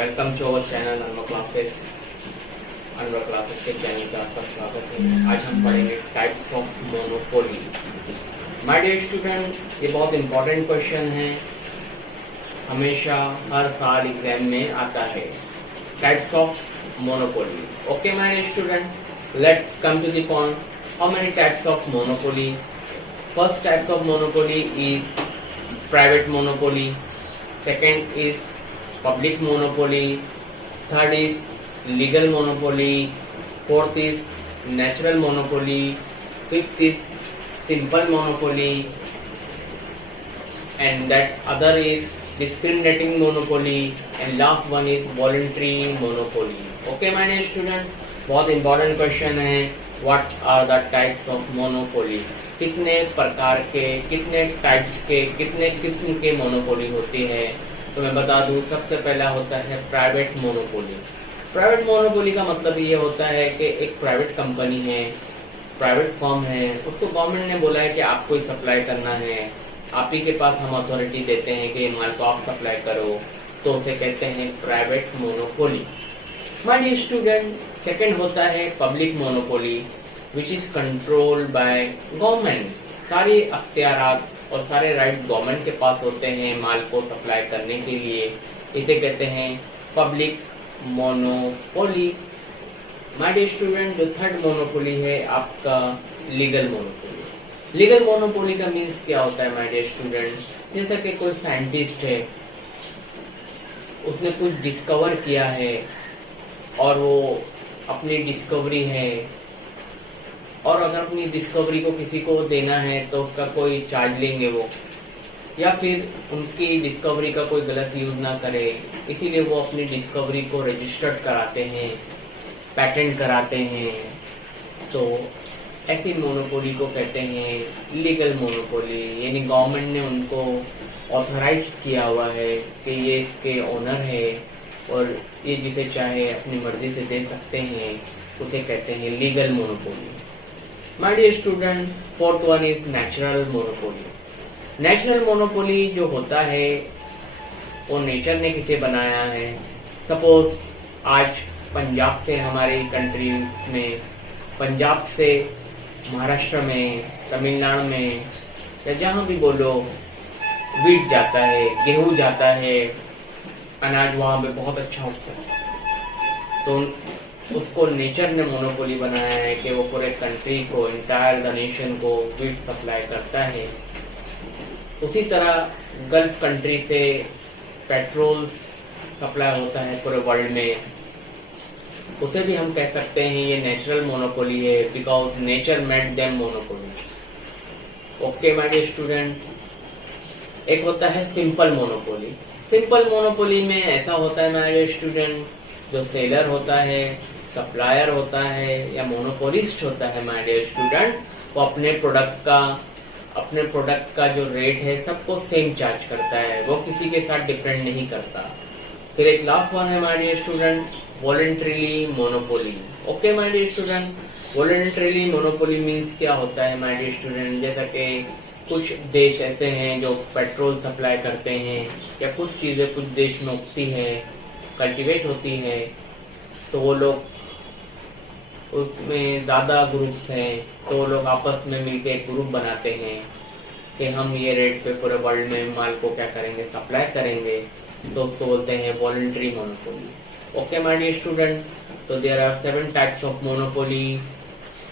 Welcome to our channel Anwar classes के channel पे आपका स्वागत है। आज हम पढ़ेंगे types of monopoly. My dear student, ये बहुत इंपॉर्टेंट क्वेश्चन है, हमेशा हर साल एग्जाम में आता है। Types of monopoly. Okay my dear student, let's come to the point. How many types of monopoly? First types of monopoly is private monopoly, second is public monopoly, third is legal monopoly, fourth is natural monopoly, fifth is simple monopoly, and that other is discriminating monopoly, and last one is voluntary monopoly. Okay my dear student, बहुत important question है, what are the types of monopoly? कितने प्रकार के, कितने types के, कितने किस्म के मोनोपोली होती है? तो मैं बता दूं, सबसे पहला होता है प्राइवेट मोनोपोली। प्राइवेट मोनोपोली का मतलब ये होता है कि एक प्राइवेट कंपनी है, प्राइवेट फर्म है, उसको गवर्नमेंट ने बोला है कि आपको ही सप्लाई करना है, आप ही के पास हम अथॉरिटी देते हैं कि माल को आप सप्लाई करो, तो उसे कहते हैं private monopoly. My dear student, second होता है public monopoly which is controlled by government। सारे अख्तियारात और सारे राइट गवर्नमेंट के पास होते हैं माल को सप्लाई करने के लिए, इसे कहते हैं public monopoly. My dear student, जो थर्ड मोनोपोली है आपका लीगल मोनोपोली। लीगल मोनोपोली का मीन्स क्या होता है माय डियर स्टूडेंट? जैसा कि कोई साइंटिस्ट है, उसने कुछ डिस्कवर किया है और वो अपनी डिस्कवरी है, और अगर अपनी डिस्कवरी को किसी को देना है तो उसका कोई चार्ज लेंगे वो, या फिर उनकी डिस्कवरी का कोई गलत यूज ना करे, इसीलिए वो अपनी डिस्कवरी को रजिस्टर्ड कराते हैं, पैटेंट कराते हैं। तो ऐसी मोनोपोली को कहते हैं लीगल मोनोपोली, यानी गवर्नमेंट ने उनको ऑथराइज किया हुआ है कि ये इसके ओनर है और ये जिसे चाहे अपनी मर्जी से दे सकते हैं, उसे कहते हैं legal monopoly. My dear student, fourth one is natural monopoly. Natural monopoly जो होता है वो नेचर ने किसे बनाया है। सपोज आज पंजाब से हमारी कंट्री में, पंजाब से महाराष्ट्र में, तमिलनाडु में, या जहां भी बोलो, वीट जाता है, गेहूं जाता है, अनाज वहां पे बहुत अच्छा होता है, तो उसको नेचर ने मोनोपोली बनाया है कि वो पूरे कंट्री को, इंटायर द नेशन को वीट सप्लाई करता है। उसी तरह गल्फ कंट्री से पेट्रोल सप्लाई होता है पूरे वर्ल्ड में, उसे भी हम कह सकते हैं ये नेचुरल मोनोपोली है, because nature made them monopoly. Okay my dear student, एक होता है सिंपल मोनोपोली। सिंपल मोनोपोली में ऐसा होता है माय डियर स्टूडेंट, जो सेलर होता है, सप्लायर होता है या मोनोपोलिस्ट होता है माय डियर स्टूडेंट, वो अपने प्रोडक्ट का जो रेट है सबको सेम चार्ज करता है, वो किसी के साथ डिफरेंट नहीं करता। फिर एक लास्ट वन है my dear student, voluntarily monopoly. Okay my dear student, voluntarily monopoly means क्या होता है माय डियर स्टूडेंट? जैसा कि कुछ देश ऐसे हैं जो पेट्रोल सप्लाई करते हैं, या कुछ चीजें कुछ देश में उगती है, कल्टीवेट होती है, तो वो लोग, उसमें ज्यादा ग्रुप्स हैं, तो वो लोग आपस में मिलकर एक ग्रुप बनाते हैं कि हम ये रेट पे पूरे वर्ल्ड में माल को क्या करेंगे, सप्लाई करेंगे, तो उसको बोलते हैं voluntary monopoly. Okay my dear student, तो there are 7 types of monopoly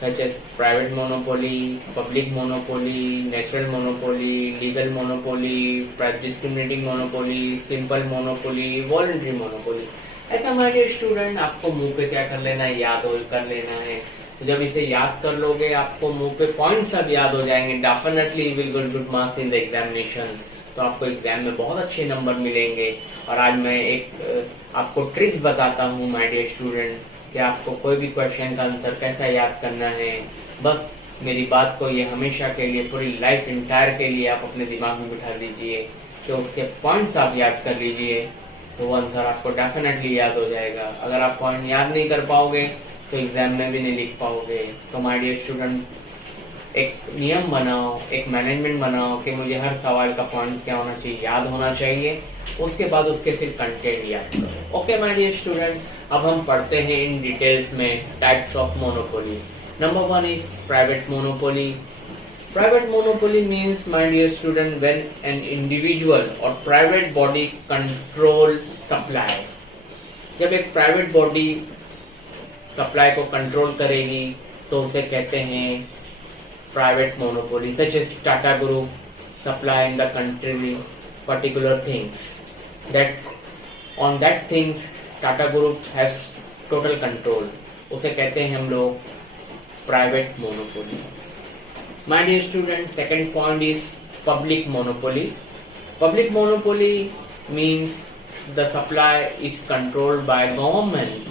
such as private monopoly, public monopoly, natural monopoly, legal monopoly, discriminating monopoly, simple monopoly, voluntary monopoly। ऐसा हमारे स्टूडेंट आपको मुंह पे क्या कर लेना है, याद कर लेना है। तो जब इसे याद कर लोगे, आपको मुंह पे पॉइंट्स सब याद हो जाएंगे, definitely will get good marks in the examination. तो आपको एग्जाम में बहुत अच्छे नंबर मिलेंगे। और आज मैं एक आपको ट्रिक्स बताता हूँ माय डियर स्टूडेंट, कि आपको कोई भी क्वेश्चन का आंसर कैसा याद करना है। बस मेरी बात को ये हमेशा के लिए, पूरी लाइफ इंटायर के लिए आप अपने दिमाग में बिठा दीजिए कि उसके पॉइंट्स आप याद कर लीजिए, तो वो आंसर आपको डेफिनेटली याद हो जाएगा। अगर आप पॉइंट याद नहीं कर पाओगे तो एग्जाम में भी नहीं लिख पाओगे। तो माय डियर स्टूडेंट, एक नियम बनाओ, एक मैनेजमेंट बनाओ कि मुझे हर सवाल का पॉइंट क्या होना चाहिए, याद होना चाहिए, उसके बाद उसके फिर कंटेंट याद करो। ओके माय डियर स्टूडेंट, अब हम पढ़ते हैं इन डिटेल्स में types of monopoly. Number 1 is private monopoly. Private monopoly means, my dear student, when an individual or private body control supply. जब एक प्राइवेट बॉडी सप्लाई को कंट्रोल करेगी तो उसे कहते हैं private monopoly. Such as Tata group supply in the country particular things, that on that things Tata group has total control, उसे कहते हैं हम लोग private monopoly. My dear student, second point is public monopoly. Public monopoly means the supply is controlled by government.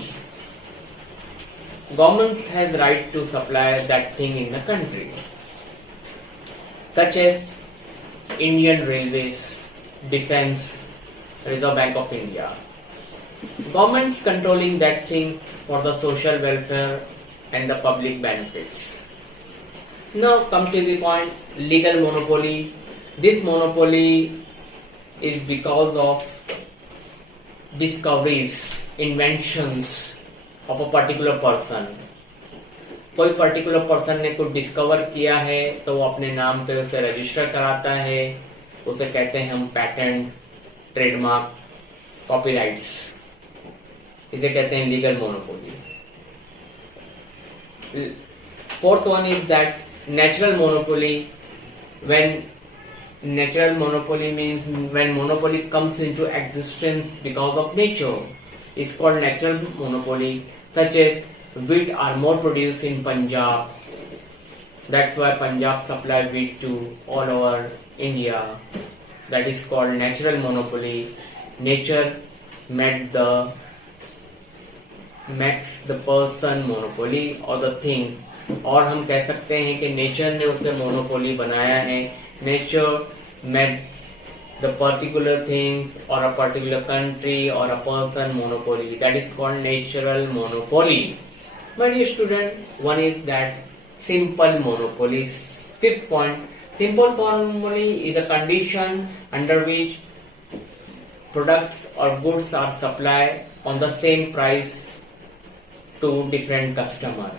Government has right to supply that thing in the country, such as Indian Railways, Defence, Reserve Bank of India. Governments controlling that thing for the social welfare and the public benefits. Now come to the point, legal monopoly. This monopoly is because of discoveries, inventions of a particular person. कोई particular person ने कुछ discover किया है तो वो अपने नाम पे उसे रजिस्टर कराता है, उसे कहते हैं हम पैटेंट, ट्रेडमार्क, कॉपीराइट्स, इसे कहते हैं legal monopoly. Fourth one is that natural monopoly. When natural monopoly means when monopoly comes into existence because of nature, is called natural monopoly. Such as wheat are more produced in Punjab, that's why Punjab supply wheat to all over India, that is called natural monopoly. Nature makes the person monopoly or the thing, और हम कह सकते हैं कि nature ने उसे monopoly बनाया है। Nature made the particular things और अ पर्टिकुलर कंट्री और a person monopoly, that is called natural monopoly. My dear student, one is that simple monopoly. Fifth point, simple monopoly is a condition under which products और goods are supply on the same price to different customer.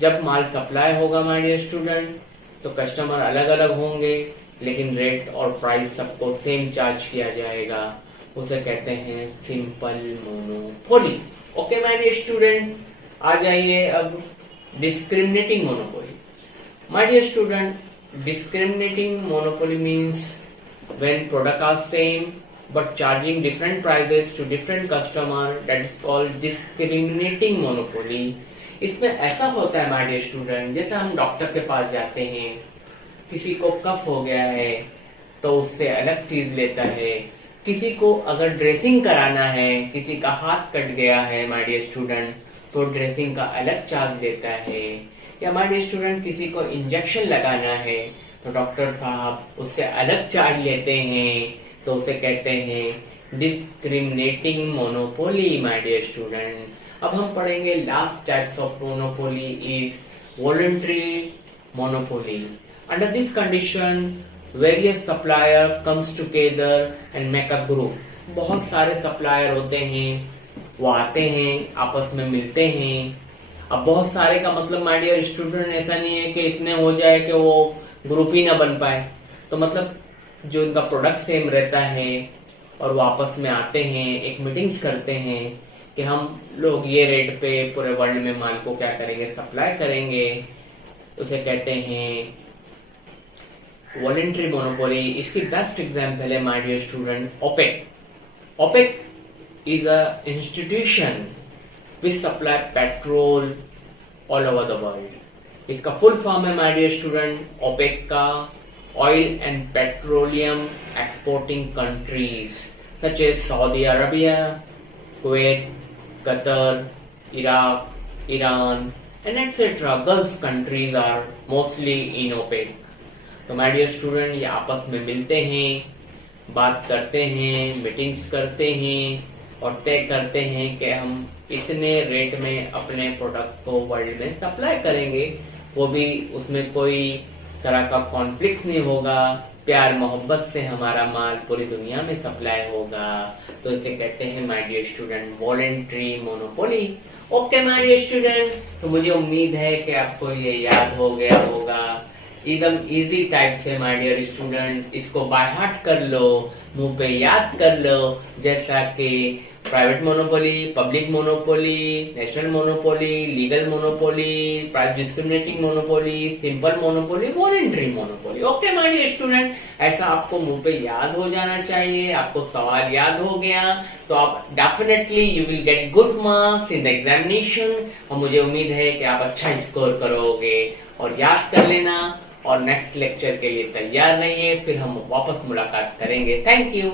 जब माल supply होगा my dear student तो customer अलग अलग होंगे, लेकिन rate और प्राइस सबको सेम चार्ज किया जाएगा, उसे कहते हैं simple monopoly. Okay my dear student, आ जाइए अब discriminating monopoly. My dear student, discriminating monopoly means when product are same but charging different prices to different customer, that is called discriminating monopoly. इसमें ऐसा होता है माय डियर स्टूडेंट, जैसे हम doctor के पास जाते हैं, किसी को कफ हो गया है तो उससे अलग फीस लेता है, किसी को अगर ड्रेसिंग कराना है, किसी का हाथ कट गया है माय डियर स्टूडेंट तो ड्रेसिंग का अलग चार्ज देता है, या माय डियर स्टूडेंट किसी को इंजेक्शन लगाना है तो डॉक्टर साहब उससे अलग चार्ज लेते हैं, तो उसे कहते हैं discriminating monopoly my dear student. अब हम पढ़ेंगे last types of monopoly is voluntary monopoly. Under this condition various supplier comes together and make a group. बहुत सारे सप्लायर होते हैं, वो आते हैं, आपस में मिलते हैं। अब बहुत सारे का मतलब माय डियर स्टूडेंट ऐसा नहीं है कि इतने हो जाए कि वो ग्रुप ही ना बन पाए, तो मतलब जो इनका प्रोडक्ट सेम रहता है और वो आपस में आते हैं, एक मीटिंग्स करते हैं कि हम लोग ये रेट पे पूरे वर्ल्ड में माल को क्या करेंगे, सप्लाई करेंगे, उसे कहते हैं वॉलंटरी मोनोपोली। इसकी बेस्ट एग्जांपल है my dear student OPEC. OPEC is a institution which supply petrol all over the world. इसका फुल फॉर्म है माय डियर स्टूडेंट ओपेक का oil and petroleum exporting countries such as Saudi Arabia, Kuwait, Qatar, Iraq, Iran, and etc. Gulf countries are mostly in OPEC. तो my dear student ये आपस में मिलते हैं, बात करते हैं, मीटिंग्स करते हैं और तय करते हैं कि हम इतने रेट में अपने प्रोडक्ट को वर्ल्ड में सप्लाई करेंगे। वो भी उसमें कोई तरह का कॉन्फ्लिक्ट नहीं होगा, प्यार मोहब्बत से हमारा माल पूरी दुनिया में सप्लाई होगा। तो इसे कहते हैं my dear student voluntary monopoly. Okay my dear student, तो मुझे उम्मीद है कि आपको ये याद हो गया होगा एकदम इजी टाइप से। माय डियर स्टूडेंट, इसको बाय हार्ट कर लो, मुंह पे याद कर लो, जैसा कि private monopoly, public monopoly, national monopoly, legal monopoly, price discriminating monopoly, simple monopoly, voluntary monopoly. Okay my dear student, ऐसा आपको मुंह पे याद हो जाना चाहिए। आपको सवाल याद हो गया तो आप definitely you will get good marks in the examination, और मुझे उम्मीद है कि आप अच्छा स्कोर करोगे। और याद कर लेना और नेक्स्ट लेक्चर के लिए तैयार रहिए, फिर हम वापस मुलाकात करेंगे। Thank you.